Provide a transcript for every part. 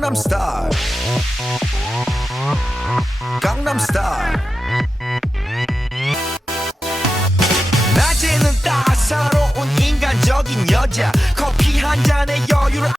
강남스타일 강남스타일 낮에는 따사로운 인간적인 여자 커피 한 잔에 여유를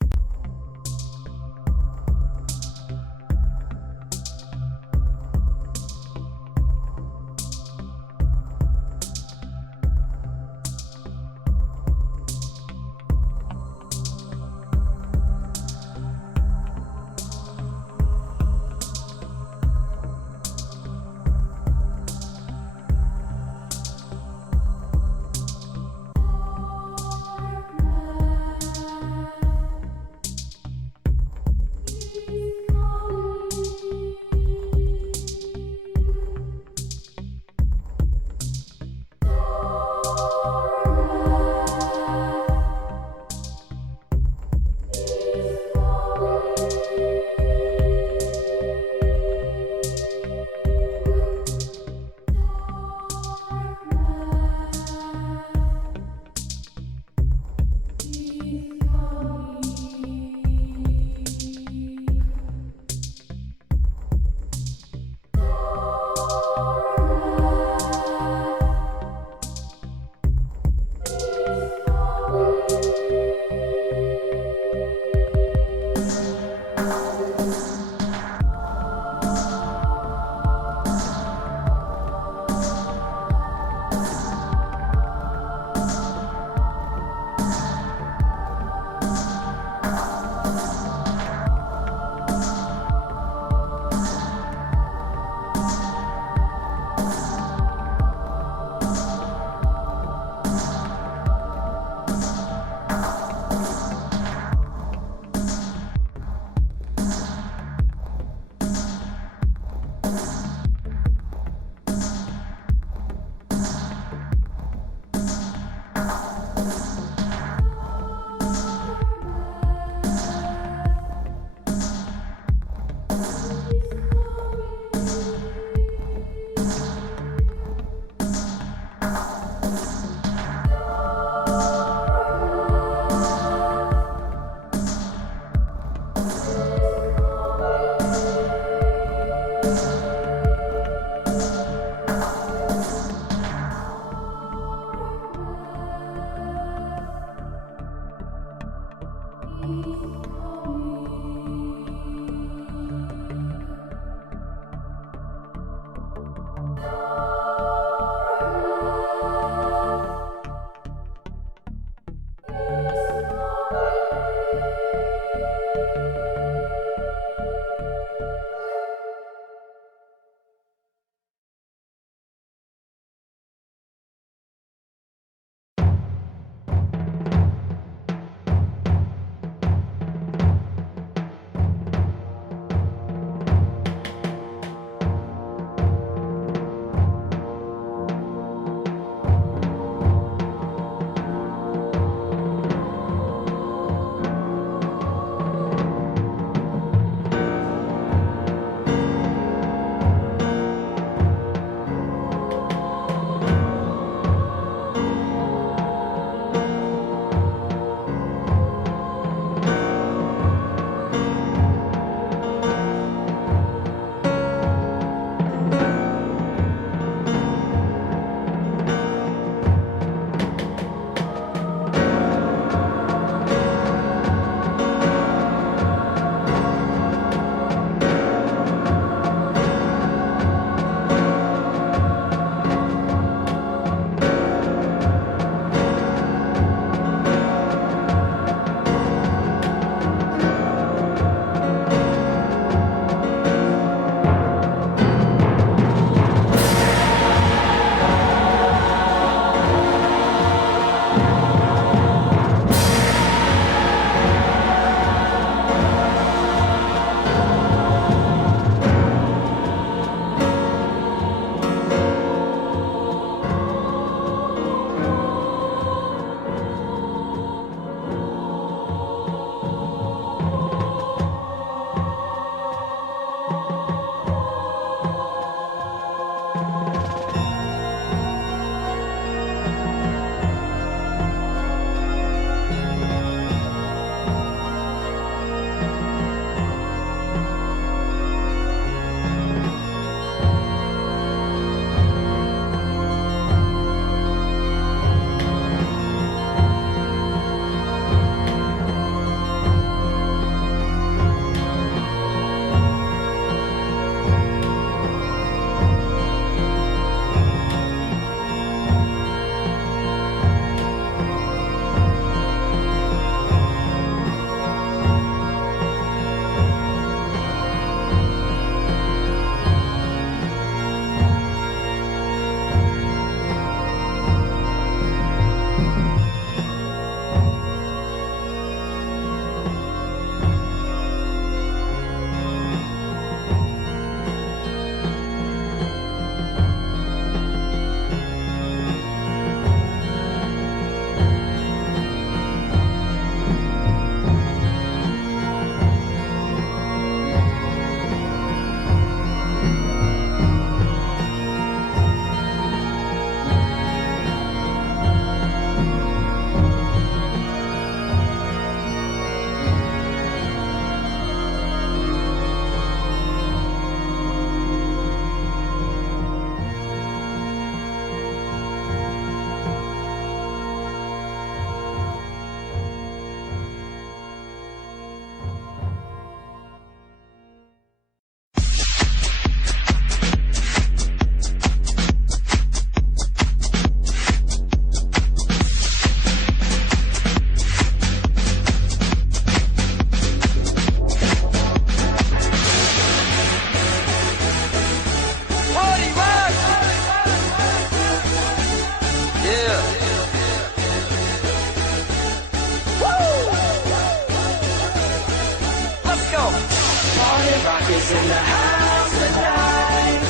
Party rock is in the house tonight.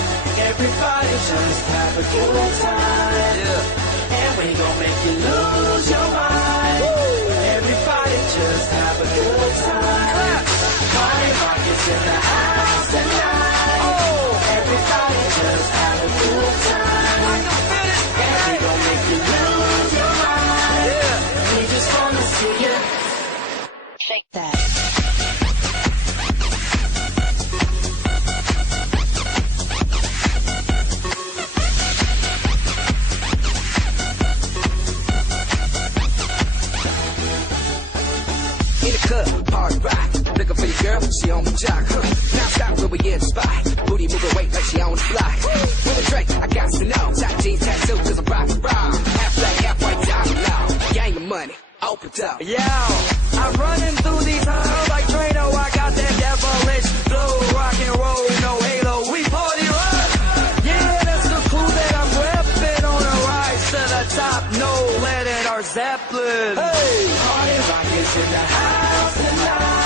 Everybody just have a good time. Yeah. And we gon' make you lose your mind. Everybody just have a good time. Party rock is in the house tonight. Everybody just have a good time. And we gon' make you lose your mind. We just wanna see you shake that. Hard rock, looking for your girl, she on the jock. Now stop when we in the spot. Booty moving weight like she on the block. With a Drake, I got to know. Top jeans tattoo, cause I'm rockin' raw. Half black, half white, diamond law. Gang of money, open up. Yeah, I'm running through these halls like Drano. I got that devilish flow, rock and roll, no halo. We party rock. Yeah, that's the clue that I'm reppin' on a rise to the top. No lead in our Zeppelin. Hey, party rock is in the house tonight.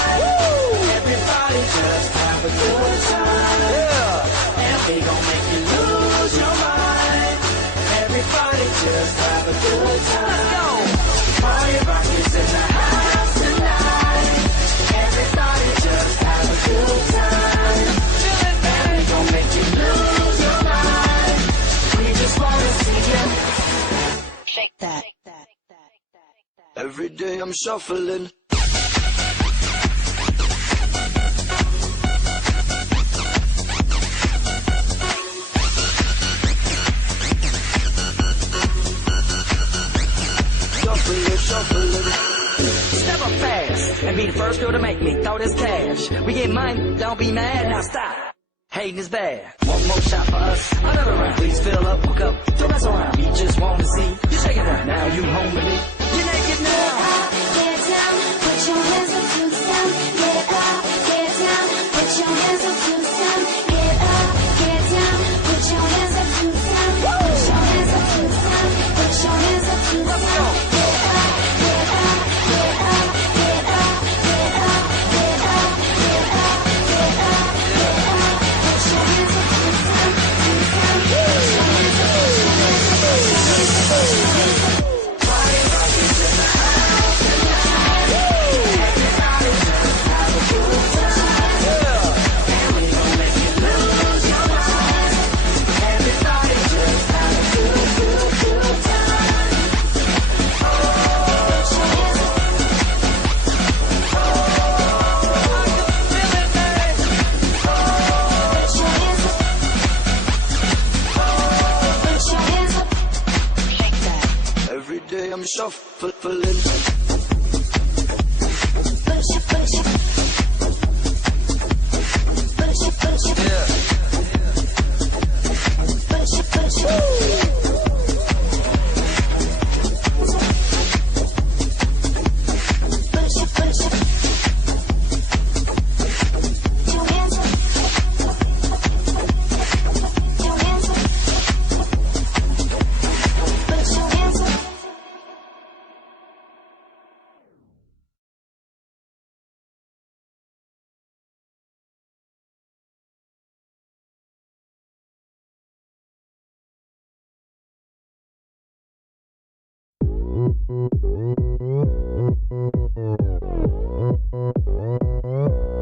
Everybody just have a good time. Yeah, and we gon' make you lose your mind. Everybody just have a good time. Let's go. Party rock is in the house tonight. Everybody just have a good time. And we gon' make you lose your mind. We just wanna see you shake that. Every day I'm shuffling. Step up fast and be the first girl to make me throw this cash. We get money, don't be mad, now stop. Hating is bad. One more shot for us, another round. Please fill up, hook up, don't mess around. We just wanna see you shaking that. Now you home with me. You're naked now. Get down, put your hands up to the sound. Get up, get down, put your hands up to the sound. Get up, get down, put your hands up to the sound. Put your hands up to the sound. Put your hands up to the sound. Get up, get up, get up, get up, get up, get up, get up, get up, get up. Put your hands up to the sound, to the sound. Put your hands up, put your hands up, put your hands up, put your hands up. Party rock is in the house tonight. Everybody just have a good time. And we gon' make you lose your mind. Everybody just have a good time. Oh, put your hands up. Oh, I can feel it, man. Put your hands up. Put your hands up. Shake that. Every day I'm shuffling. Put your, put your. Put your, put your. Yeah. Put your, put your. Put your, put your. Put your hands up. Put your hands up. Put your hands up.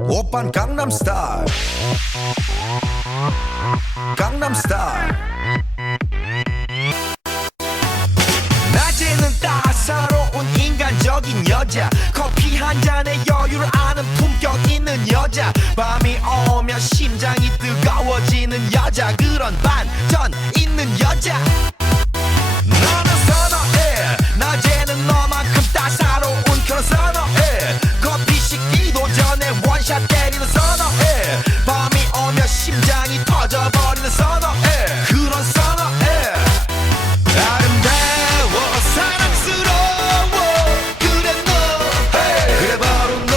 오빤 강남스타일 강남스타일 낮에는 따사로운 인간적인 여자 커피 한 잔에 여유를 아는 품격 있는 여자 밤이 오면 심장이 뜨거워지는 여자 그런 반전 있는 여자 너는 선어해 낮에는 너만큼 따사로운 그런 선어해 커피 식기도 전에 원샷 때리는 선어해 밤이 오면 심장이 터져버리는 선어해 그런 선어해 아름다워 사랑스러워 그래 너 hey. 그래 바로 너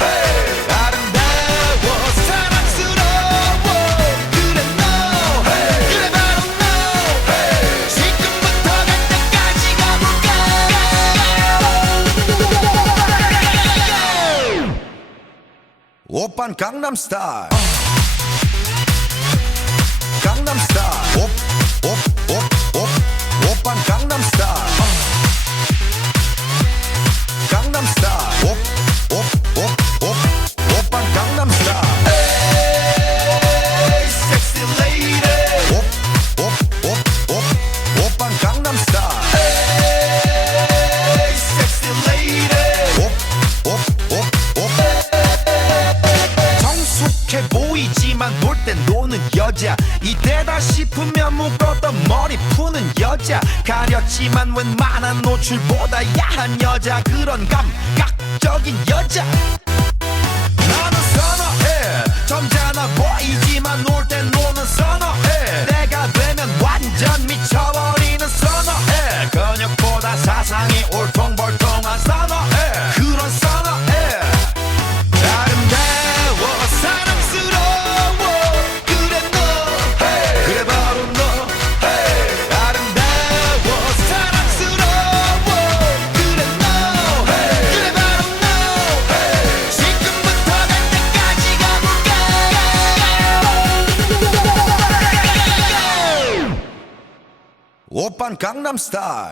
hey. 아름다워 사랑스러워 그래 너 hey. 그래 바로 너 hey. 지금부터 갈 때까지 가볼까 오빤 강남스타일 강남스타일 오빤 강남스타일 강남스타일 오빤 강남스타일 에이 섹시 레이디 오빤 강남스타일 에이 섹시 레이디 성숙해 보이지만 놀 땐 노는 여자 이때다 싶으면 묶었던 머리 푸는 여자 가렸지만 웬만한 노출보다 야한 여자 그런 감각적인 여자 나는 선호해 점잖아 보이지만 놀 땐 노는 선호해 내가 되면 완전 미쳐버리는 선호해 근육보다 사상이 울퉁불퉁한 선호해 그런 선호해 아름다워 사랑스러워 그래 너 그래 바로 너 아름다워 사랑스러워 그래 너 그래 바로 너 지금부터 갈 때까지 가볼까 오빤 강남스타일